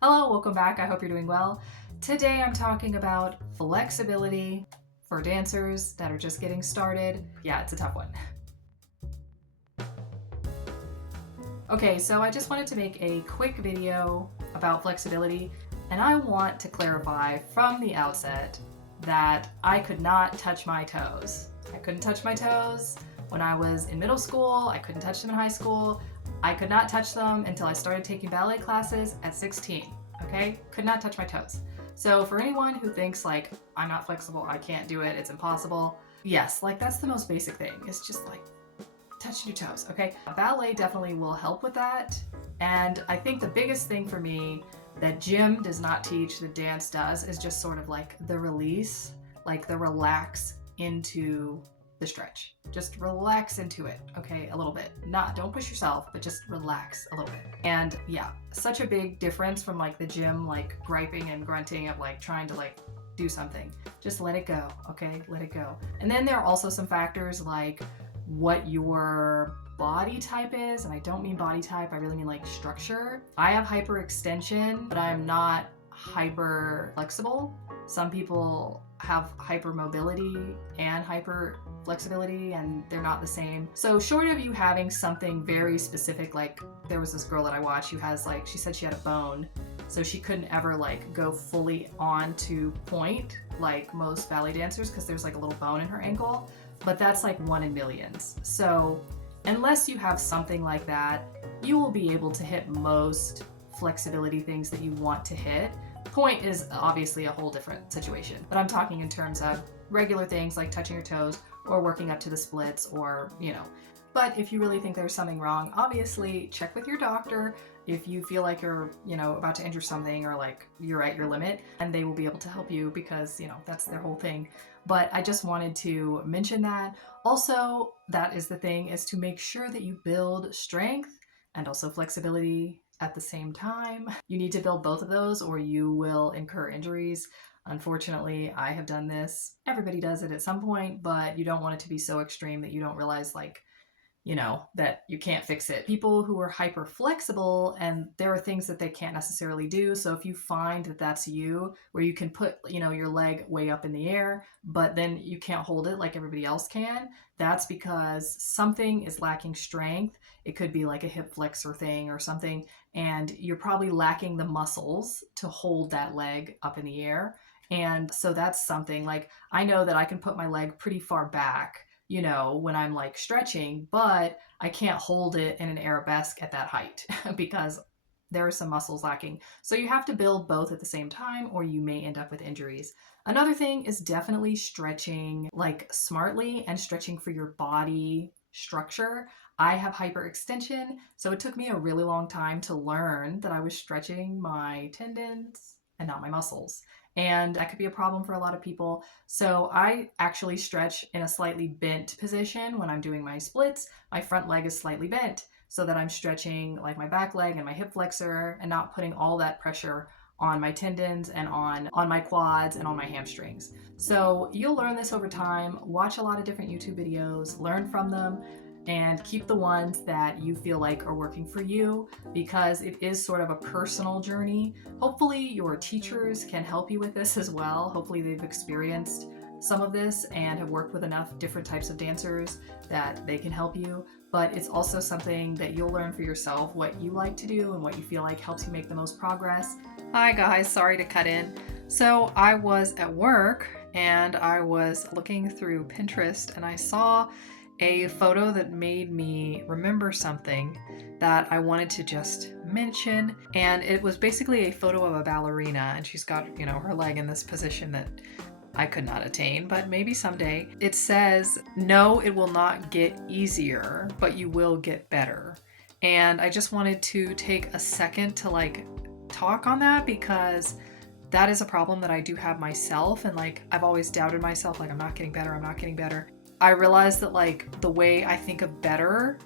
Hello, welcome back. I hope you're doing well. Today I'm talking about flexibility for dancers that are just getting started. Yeah, it's a tough one. Okay, so I just wanted to make a quick video about flexibility, and I want to clarify from the outset that I could not touch my toes. I couldn't touch my toes when I was in middle school, I couldn't touch them in high school. I could not touch them until I started taking ballet classes at 16. Okay? Could not touch my toes. So for anyone who thinks like I'm not flexible, I can't do it, it's impossible. Yes, like that's the most basic thing. It's just like touching your toes, okay? Ballet definitely will help with that. And I think the biggest thing for me that gym does not teach that dance does is just sort of like the release, like the relax into the stretch. Just relax into it, okay? A little bit. Don't push yourself, but just relax a little bit. And yeah, such a big difference from like the gym, like griping and grunting of like trying to like do something. Just let it go, okay? Let it go. And then there are also some factors like what your body type is, and I don't mean body type, I really mean like structure. I have hyperextension, but I'm not hyper flexible. Some people have hypermobility and hyper flexibility, and they're not the same. So short of you having something very specific, like there was this girl that I watched who has like, she said she had a bone, so she couldn't ever like go fully on to point like most ballet dancers because there's like a little bone in her ankle, but that's like one in millions. So unless you have something like that, you will be able to hit most flexibility things that you want to hit. Point is obviously a whole different situation, but I'm talking in terms of regular things like touching your toes or working up to the splits or, But if you really think there's something wrong, obviously check with your doctor if you feel like you're, about to injure something or like you're at your limit, and they will be able to help you because, that's their whole thing. But I just wanted to mention that. Also, that is the thing, is to make sure that you build strength and also flexibility at the same time. You need to build both of those or you will incur injuries. Unfortunately, I have done this. Everybody does it at some point, but you don't want it to be so extreme that you don't realize that you can't fix it. People who are hyper flexible, and there are things that they can't necessarily do. So if you find that that's you, where you can put, your leg way up in the air, but then you can't hold it like everybody else can, that's because something is lacking strength. It could be like a hip flexor thing or something, and you're probably lacking the muscles to hold that leg up in the air. And so that's something like, I know that I can put my leg pretty far back, when I'm like stretching, but I can't hold it in an arabesque at that height because there are some muscles lacking. So you have to build both at the same time or you may end up with injuries. Another thing is definitely stretching like smartly and stretching for your body structure. I have hyperextension, so it took me a really long time to learn that I was stretching my tendons and not my muscles. And that could be a problem for a lot of people. So I actually stretch in a slightly bent position when I'm doing my splits. My front leg is slightly bent so that I'm stretching like my back leg and my hip flexor and not putting all that pressure on my tendons and on my quads and on my hamstrings. So you'll learn this over time. Watch a lot of different YouTube videos, learn from them, and keep the ones that you feel like are working for you, because it is sort of a personal journey. Hopefully your teachers can help you with this as well. Hopefully they've experienced some of this and have worked with enough different types of dancers that they can help you. But it's also something that you'll learn for yourself, what you like to do and what you feel like helps you make the most progress. Hi guys, sorry to cut in. So I was at work and I was looking through Pinterest and I saw a photo that made me remember something that I wanted to just mention. And it was basically a photo of a ballerina, and she's got, her leg in this position that I could not attain, but maybe someday. It says, "No, it will not get easier, but you will get better." And I just wanted to take a second to like talk on that, because that is a problem that I do have myself. And like, I've always doubted myself, like, I'm not getting better, I'm not getting better. I realized that like the way I think of better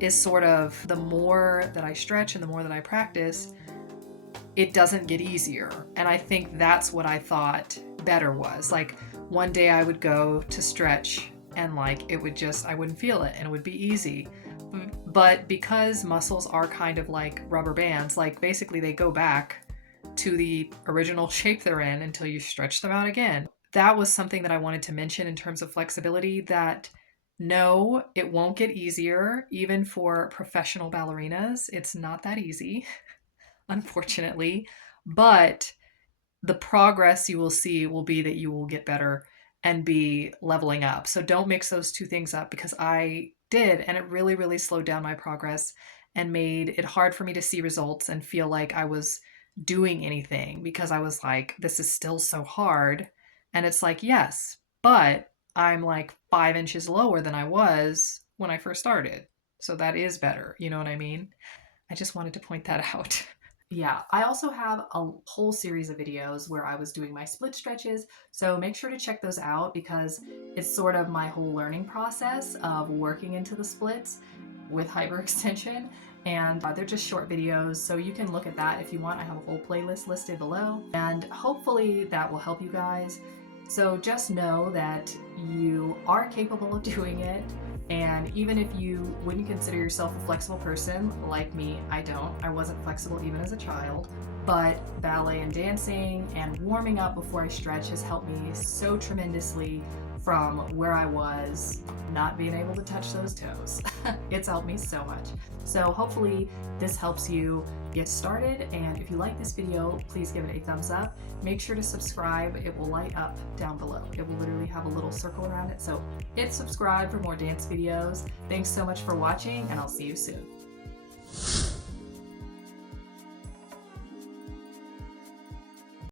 is sort of the more that I stretch and the more that I practice, it doesn't get easier. And I think that's what I thought better was. Like one day I would go to stretch and like it would just, I wouldn't feel it and it would be easy. But because muscles are kind of like rubber bands, like basically they go back to the original shape they're in until you stretch them out again. That was something that I wanted to mention in terms of flexibility, that no, it won't get easier even for professional ballerinas. It's not that easy, unfortunately, but the progress you will see will be that you will get better and be leveling up. So don't mix those two things up, because I did, and it really, really slowed down my progress and made it hard for me to see results and feel like I was doing anything, because I was like, this is still so hard. And it's like, yes, but I'm like 5 inches lower than I was when I first started. So that is better. You know what I mean? I just wanted to point that out. Yeah, I also have a whole series of videos where I was doing my split stretches, so make sure to check those out, because it's sort of my whole learning process of working into the splits with hyperextension. And they're just short videos, so you can look at that if you want. I have a whole playlist listed below, and hopefully that will help you guys. So just know that you are capable of doing it. And even if you wouldn't consider yourself a flexible person, like me, I don't. I wasn't flexible even as a child. But ballet and dancing and warming up before I stretch has helped me so tremendously from where I was not being able to touch those toes. It's helped me so much. So hopefully this helps you get started. And if you like this video, please give it a thumbs up. Make sure to subscribe. It will light up down below. It will literally have a little circle around it. So hit subscribe for more dance videos. Thanks so much for watching, and I'll see you soon.